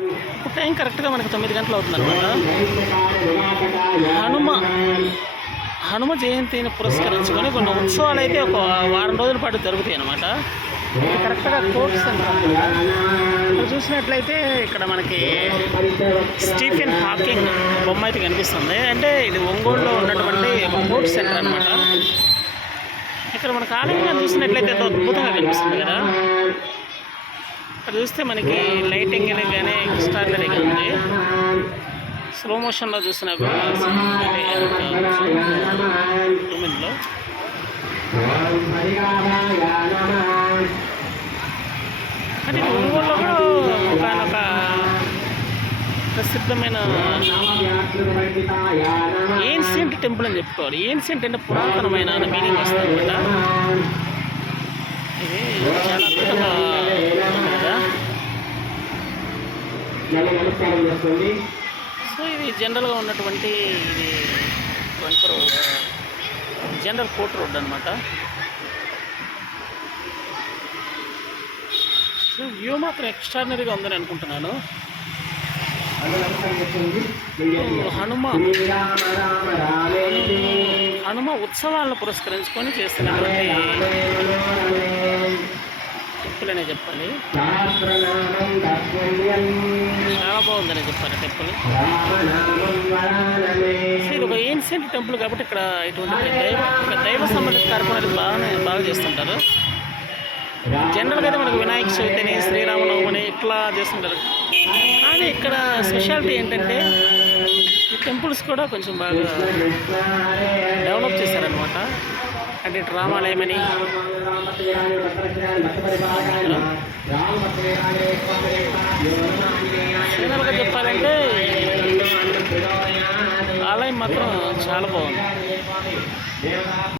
ఇప్పుడు టైం కరెక్ట్గా మనకి 9 గంటలు అవుతుందన్నమాట. హనుమ జయంతిని పురస్కరించుకొని కొన్ని ఉత్సవాలు అయితే ఒక వారం రోజుల పాటు జరుగుతాయి అన్నమాట. ఇది కరెక్ట్గా కోర్ట్ సెంటర్ అన్నమాట. ఇక్కడ చూసినట్లయితే ఇక్కడ మనకి స్టీఫెన్ హాకింగ్ బొమ్మ అయితే కనిపిస్తుంది. అంటే ఇది ఒంగోలులో ఉన్నటువంటి కోర్ట్ సెంటర్ అనమాట. ఇక్కడ మనకు ఆలయంగా చూసినట్లయితే ఎంతో అద్భుతంగా కనిపిస్తుంది కదా. ఇక్కడ చూస్తే మనకి లైటింగ్ అనేది కానీ ఎక్స్ట్రాడినరీగా ఉంది. స్లో మోషన్లో చూసినా కూడా జూమిన్లో అంటే ఒంగోలులో కూడా ఒక ప్రసిద్ధమైన ఏన్షియంట్ టెంపుల్ అని చెప్పుకోవాలి. ఏన్షియంట్ అంటే పురాతనమైన మీనింగ్ వస్తుంది అనమాట. ఇది చాలా అద్భుతంగా ఉంది కదా. సో ఇది జనరల్గా ఉన్నటువంటి ఇది జనరల్ కోర్ట్ రోడ్ అనమాట. సో వ్యూ మాత్రం ఎక్స్ట్రాడినరీగా ఉందని అనుకుంటున్నాను. హనుమ ఉత్సవాలను పురస్కరించుకొని చేస్తున్నటువంటి టెంపుల్ అనే చెప్పాలి. చాలా బాగుందనే చెప్పాలి టెంపుల్. ఇది ఒక ఏన్షియంట్ టెంపుల్ కాబట్టి ఇక్కడ ఇటువంటి దైవ సంబంధిత కార్యక్రమాలు బాగా చేస్తుంటారు. జనరల్గా అయితే మనకు వినాయక చవితిని, శ్రీరామనవమిని ఇట్లా చేస్తుంటారు. కానీ ఇక్కడ స్పెషాలిటీ ఏంటంటే ఈ టెంపుల్స్ కూడా కొంచెం బాగా డెవలప్ చేశారనమాట. అంటే ఇటు రామాలయమని జనరల్గా చెప్పాలంటే ఆలయం మాత్రం చాలా బాగుంది.